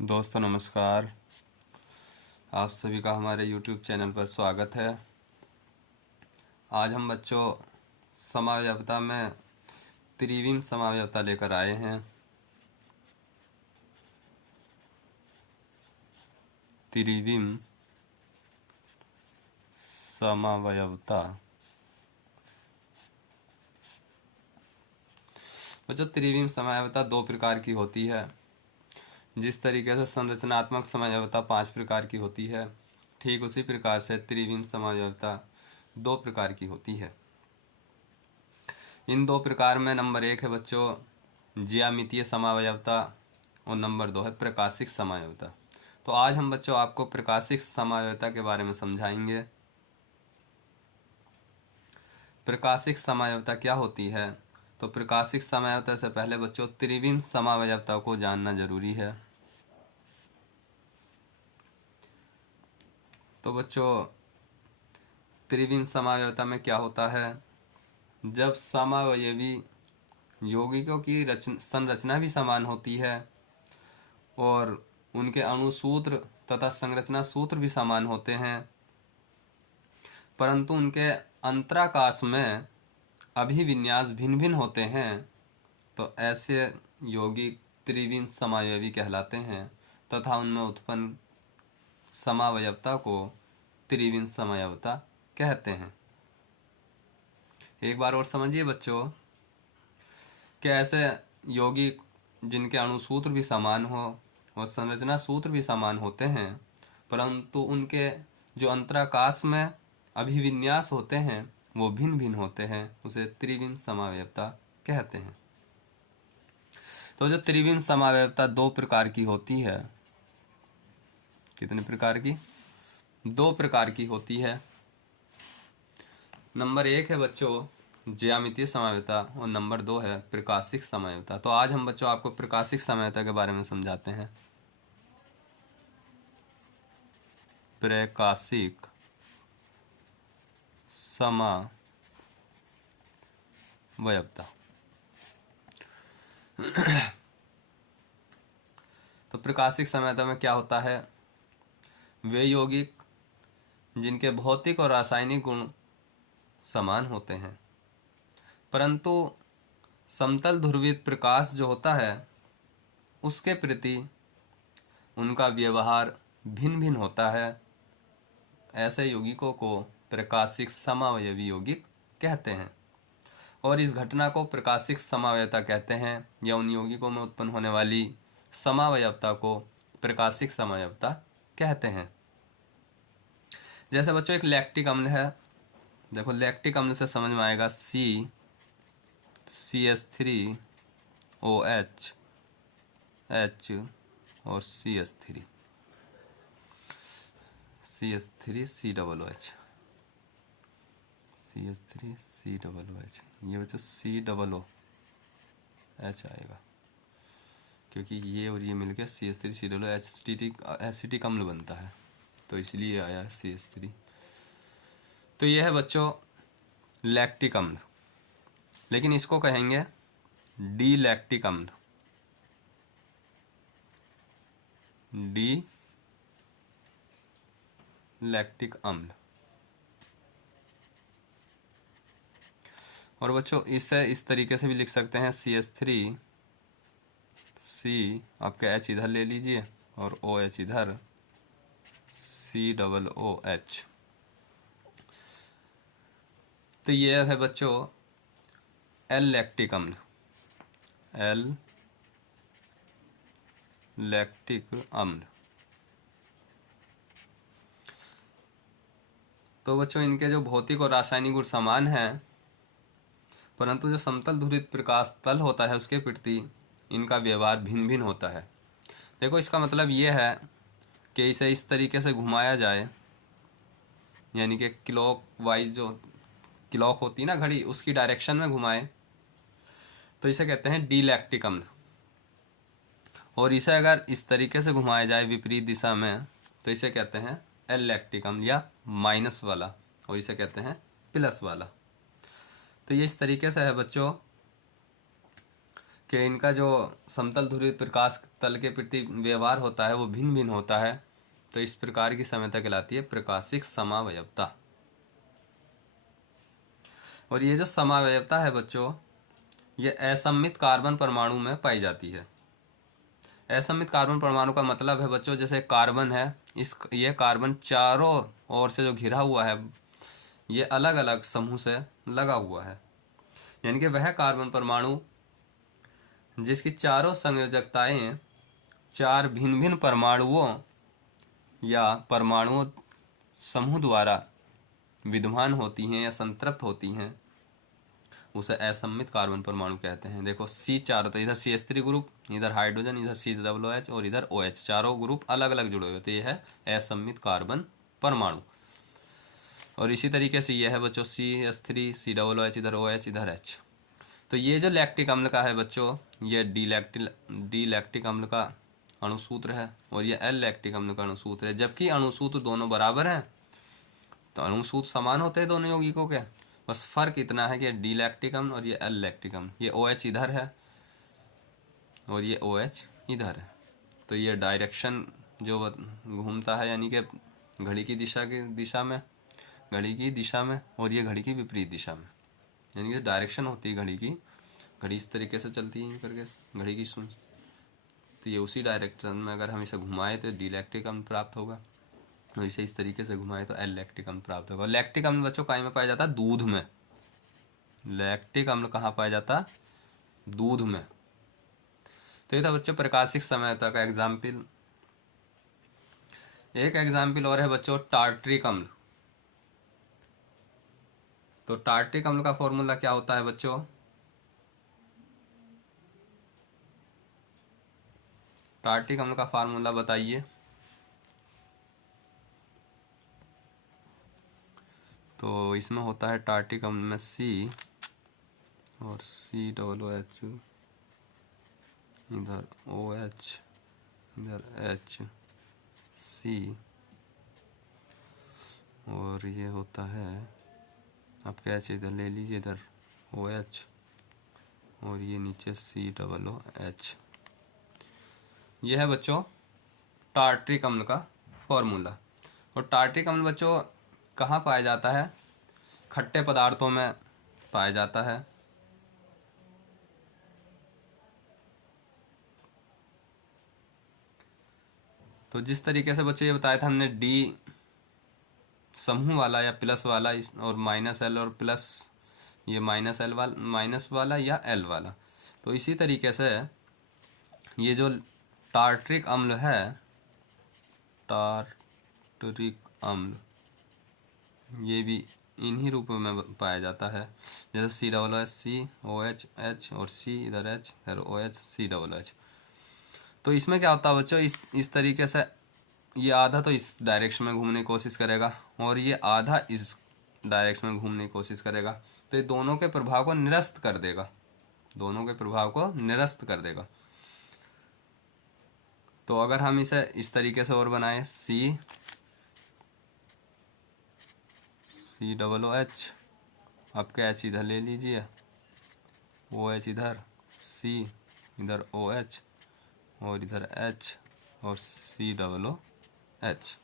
दोस्तों नमस्कार। आप सभी का हमारे YouTube चैनल पर स्वागत है। आज हम बच्चों समावयवता में त्रिविम समावयवता लेकर आए हैं। त्रिविम समावयवता। बच्चों त्रिविम समावयवता दो प्रकार की होती है। जिस तरीके से संरचनात्मक समावयवता 5 प्रकार की होती है, ठीक उसी प्रकार से त्रिविम समावयवता 2 प्रकार की होती है। इन 2 प्रकार में नंबर 1 है बच्चों ज्यामितीय समावयवता और नंबर 2 है प्रकाशिक समावयवता। तो आज हम बच्चों आपको प्रकाशिक समावयवता के बारे में समझाएंगे। प्रकाशिक समावयवता क्या होती है? तो प्रकाशिक समावयवता से पहले बच्चों त्रिविम समावयवता को जानना जरूरी है। तो बच्चों त्रिविम समावयवता में क्या होता है? जब समावयवी यौगिकों की संरचना भी समान होती है और उनके अणुसूत्र तथा संरचना सूत्र भी समान होते हैं, परंतु उनके अंतराकाश में अभिविन्यास भिन्न भिन्न होते हैं, तो ऐसे यौगिक त्रिविम समावयवी कहलाते हैं तथा उनमें उत्पन्न समावयवता को त्रिविम समावयवता कहते हैं। एक बार और समझिए बच्चों कि ऐसे यौगिक जिनके अणुसूत्र भी समान हो और संरचना सूत्र भी समान होते हैं, परंतु उनके जो अंतराकाश में अभिविन्यास होते हैं वो भिन्न भिन्न होते हैं, उसे त्रिविम समावयवता कहते हैं। तो जो त्रिविम समावयवता 2 प्रकार की होती है, कितने प्रकार की? 2 प्रकार की होती है। नंबर 1 है बच्चों ज्यामितीय समावयवता और नंबर 2 है प्रकाशिक समावयवता। तो आज हम बच्चों आपको प्रकाशिक समावयवता के बारे में समझाते हैं। प्रकाशिक समावयवता। तो प्रकाशिक समावयवता में क्या होता है? वे यौगिक जिनके भौतिक और रासायनिक गुण समान होते हैं, परंतु समतल ध्रुवित प्रकाश जो होता है उसके प्रति उनका व्यवहार भिन्न भिन्न होता है, ऐसे यौगिकों को प्रकाशिक समावयवी यौगिक कहते हैं। और इस घटना को प्रकाशिक समावयवता कहते हैं, या उन यौगिकों में उत्पन्न होने वाली समावयवता को प्रकाशिक समावयवता कहते हैं। जैसे बच्चों एक लैक्टिक अम्ल है, देखो लैक्टिक अम्ल से समझ में आएगा CH3OH H और CH3 CH3COOH CH3COOH, ये बच्चों COOH आएगा क्योंकि ये और ये मिलकर CH3COOH एसिटिक अम्ल बनता है, तो इसलिए आया CH3। तो ये है बच्चों लैक्टिक अम्ल, लेकिन इसको कहेंगे डी लैक्टिक अम्ल। डी लैक्टिक अम्ल। और बच्चों इसे इस तरीके से भी लिख सकते हैं CH3 C, आपका H इधर ले लीजिए और OH इधर, COOH। तो ये है बच्चों एल लैक्टिक अम्ल। एल लैक्टिक अम्ल। तो बच्चों इनके जो भौतिक और रासायनिक गुण समान हैं, परंतु जो समतल ध्रुवित प्रकाश तल होता है उसके प्रति इनका व्यवहार भिन्न भिन्न होता है। देखो इसका मतलब ये है कि इसे इस तरीके से घुमाया जाए, यानी कि क्लॉक वाइज, जो क्लॉक होती है ना घड़ी, उसकी डायरेक्शन में घुमाए, तो इसे कहते हैं डी लैक्टिक अम्ल। और इसे अगर इस तरीके से घुमाया जाए विपरीत दिशा में, तो इसे कहते हैं एल लैक्टिक अम्ल, या माइनस वाला, और इसे कहते हैं प्लस वाला। तो ये इस तरीके से है बच्चों कि इनका जो समतल ध्रुवीय प्रकाश तल के प्रति व्यवहार होता है वो भिन्न भिन्न होता है। तो इस प्रकार की समयता कहलाती है प्रकाशिक समावयवता। और ये जो समावयवता है बच्चों, ये असममित कार्बन परमाणु में पाई जाती है। असममित कार्बन परमाणु का मतलब है बच्चों, जैसे कार्बन है, ये कार्बन चारों ओर से जो घिरा हुआ है ये अलग अलग समूह से लगा हुआ है। यानी कि वह कार्बन परमाणु जिसकी चारों संयोजकताएं चार भिन्न भिन्न परमाणुओं या परमाणु समूह द्वारा विद्यमान होती हैं या संतृप्त होती हैं, उसे असममित कार्बन परमाणु कहते हैं। देखो C चारों, तो इधर CH3 ग्रुप, इधर हाइड्रोजन, इधर COOH और इधर OH, चारों ग्रुप अलग अलग जुड़े हुए, तो ये है असममित कार्बन परमाणु। और इसी तरीके से ये है बच्चों CH3 COOH, इधर OH, इधर H। तो ये जो लैक्टिक अम्ल का है बच्चों, ये डी लैक्टिक अम्ल का अणुसूत्र है और ये एल लैक्टिक अम्ल का अणुसूत्र है। जबकि अणुसूत्र दोनों बराबर हैं, तो अणुसूत्र समान होते हैं दोनों यौगिकों के, बस फर्क इतना है कि डी लैक्टिक अम्ल और ये एल लैक्टिक अम्ल, ये OH इधर है और ये OH इधर है। तो ये डायरेक्शन जो घूमता है, यानी कि घड़ी की दिशा में, घड़ी की दिशा में, और ये घड़ी की विपरीत दिशा में, यानी कि डायरेक्शन होती है घड़ी की, घड़ी इस तरीके से चलती है करके घड़ी की सुन, तो ये उसी डायरेक्शन में अगर हम इसे घुमाएं तो डी लैक्टिक अम्ल प्राप्त होगा, और इसे इस तरीके से घुमाएं तो एल लैक्टिक अम्ल प्राप्त होगा। लैक्टिक अम्ल बच्चों कहाँ में पाया जाता है? दूध में। लैक्टिक अम्ल कहाँ पाया जाता? दूध में। तो ये था बच्चों प्रकाशिक समयता का एग्जाम्पल। एक एग्जाम्पल और है बच्चों टार्ट्रिक अम्ल। तो टार्ट्रिक अम्ल का फॉर्मूला क्या होता है बच्चों? टार्ट्रिक अम्ल का फार्मूला बताइए। तो इसमें होता है टार्ट्रिक अम्ल में C और COOH, इधर OH, इधर H, C, और ये होता है आपका H, इधर ले लीजिए, इधर OH और ये नीचे COOH। ये है बच्चों टार्ट्रिक अम्ल का फॉर्मूला। और टार्ट्रिक अम्ल बच्चों कहाँ पाया जाता है? खट्टे पदार्थों में पाया जाता है। तो जिस तरीके से बच्चों ये बताया था हमने, डी समूह वाला या प्लस वाला और माइनस एल और प्लस, ये माइनस एल वाला, माइनस वाला या एल वाला, तो इसी तरीके से ये जो टार्ट्रिक अम्ल है, टार्ट्रिक अम्ल ये भी इन्हीं रूपों में पाया जाता है, जैसे COOH, OH, H और C, इधर H, इधर OH, COOH। तो इसमें क्या होता है बच्चों, इस तरीके से ये आधा तो इस डायरेक्शन में घूमने की कोशिश करेगा और ये आधा इस डायरेक्शन में घूमने की कोशिश करेगा, तो ये दोनों के प्रभाव को निरस्त कर देगा, दोनों के प्रभाव को निरस्त कर देगा। तो अगर हम इसे इस तरीके से और बनाएं, COOH, आपके H इधर ले लीजिए, OH इधर, C इधर OH और इधर H और COOH।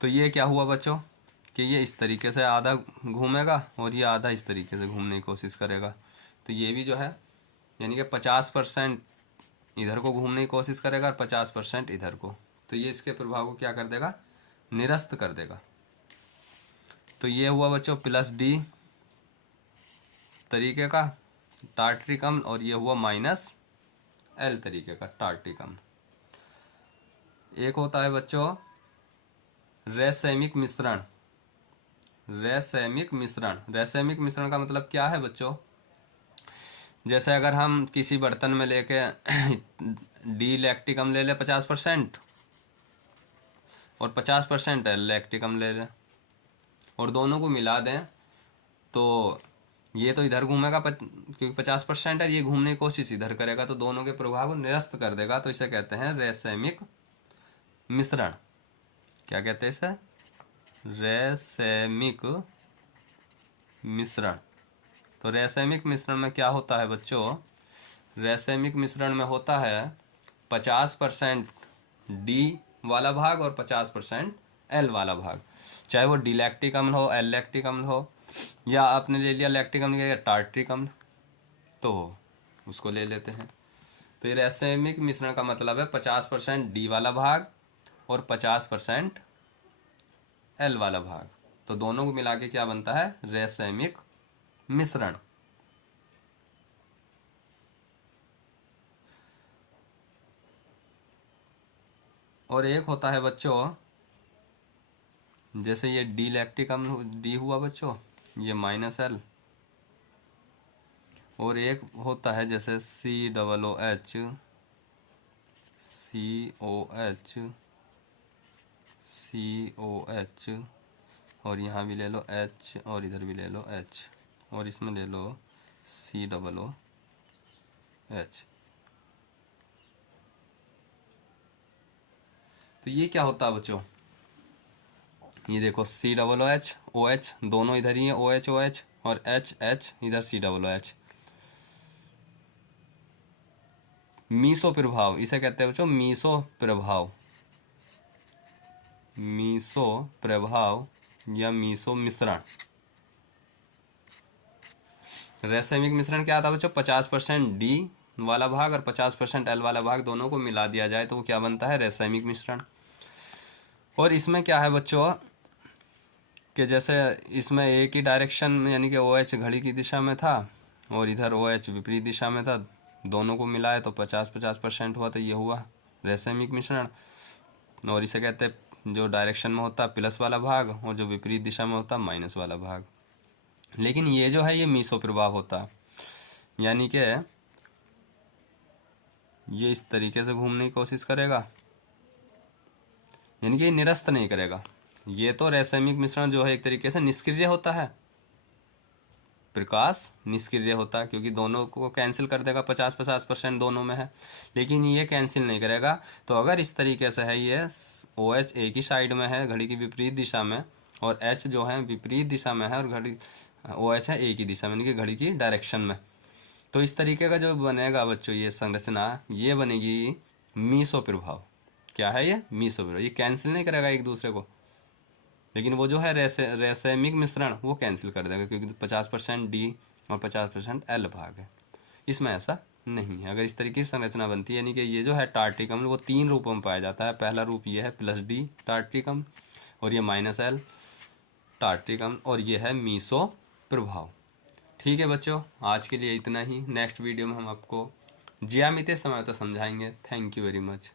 तो ये क्या हुआ बच्चों कि ये इस तरीके से आधा घूमेगा और ये आधा इस तरीके से घूमने की कोशिश करेगा। तो ये भी जो है यानी कि 50% इधर को घूमने की कोशिश करेगा और 50% इधर को, तो ये इसके प्रभाव को क्या कर देगा? निरस्त कर देगा। तो ये हुआ बच्चों प्लस डी तरीके का टार्ट्रिक अम्ल, और ये हुआ माइनस एल तरीके का टार्ट्रिक अम्ल। एक होता है बच्चों रैसैमिक मिश्रण। रैसैमिक मिश्रण, रैसैमिक मिश्रण का मतलब क्या है बच्चों? जैसे अगर हम किसी बर्तन में लेके डी लैक्टिक अम्ल ले लें 50% और 50% लैक्टिक अम्ल ले लें और दोनों को मिला दें, तो ये तो इधर घूमेगा क्योंकि 50% है, ये घूमने की कोशिश इधर करेगा, तो दोनों के प्रभाव को निरस्त कर देगा। तो इसे कहते हैं रैसैमिक मिश्रण। क्या कहते हैं इसे? रैसैमिक मिश्रण। तो रैसैमिक मिश्रण में क्या होता है बच्चों रैसेमिक मिश्रण में होता है 50% डी वाला भाग और 50% एल वाला भाग, चाहे वो डी लैक्टिक अम्ल हो, एल लैक्टिक अम्ल हो, या आपने ले लिया लैक्टिक अम्ल या टार्ट्रिक अम्ल, तो उसको ले लेते हैं। तो ये रैसेमिक मिश्रण का मतलब है 50% डी वाला भाग और 50% एल वाला भाग, तो दोनों को मिला के क्या बनता है, रैसेमिक मिश्रण। और एक होता है बच्चों, जैसे ये डी लैक्टिक अम्ल डी हुआ बच्चों, ये -L, और एक होता है जैसे COOH, COH, और यहाँ भी ले लो H और इधर भी ले लो H और इसमें ले लो COOH। तो ये क्या होता है बच्चों, ये देखो COOH OH दोनों इधर ही है, OH OH, और H इधर COOH। मीसो प्रभाव इसे कहते हैं बच्चों, मीसो प्रभाव या मीसो मिश्रण। रैसेमिक मिश्रण क्या आता है बच्चों, 50% डी वाला भाग और 50% एल वाला भाग दोनों को मिला दिया जाए तो वो क्या बनता है, रैसेमिक मिश्रण। और इसमें क्या है बच्चों कि जैसे इसमें एक ही डायरेक्शन यानी कि OH घड़ी की दिशा में था और इधर OH विपरीत दिशा में था, दोनों को मिलाए तो 50-50% हुआ, तो ये हुआ रैसेमिक मिश्रण। और इसे कहते हैं जो डायरेक्शन में होता है प्लस वाला भाग और जो विपरीत दिशा में होता है माइनस वाला भाग। लेकिन ये जो है ये मीसो प्रभाव होता है, यानी कि ये इस तरीके से घूमने की कोशिश करेगा, यानी कि ये निरस्त नहीं करेगा। ये तो रैसेमिक मिश्रण जो है एक तरीके से निष्क्रिय होता है, प्रकाश निष्क्रिय होता है, क्योंकि दोनों को कैंसिल कर देगा, 50-50% दोनों में है, लेकिन ये कैंसिल नहीं करेगा। तो अगर इस तरीके से है, ये OH एक ही साइड में है घड़ी की विपरीत दिशा में और H जो है विपरीत दिशा में है और घड़ी OH है एक ही दिशा में यानी कि घड़ी की डायरेक्शन में, तो इस तरीके का जो बनेगा बच्चों ये संरचना, ये बनेगी मीसो प्रभाव। क्या है ये, मीसो प्रभाव। ये कैंसिल नहीं करेगा एक दूसरे को, लेकिन वो जो है रैसेमिक मिश्रण वो कैंसिल कर देगा, क्योंकि 50% डी और 50% एल भाग है। इसमें ऐसा नहीं है। अगर इस तरीके की संरचना बनती है, यानी कि ये जो है टार्ट्रिक अम्ल वो 3 रूपों में पाया जाता है। पहला रूप ये है +D टार्ट्रिक अम्ल, और ये -L टार्ट्रिक अम्ल, और ये है मीसो प्रभाव। ठीक है बच्चों, आज के लिए इतना ही। नेक्स्ट वीडियो में हम आपको ज्यामितीय समझौता समझाएंगे। Thank you very much.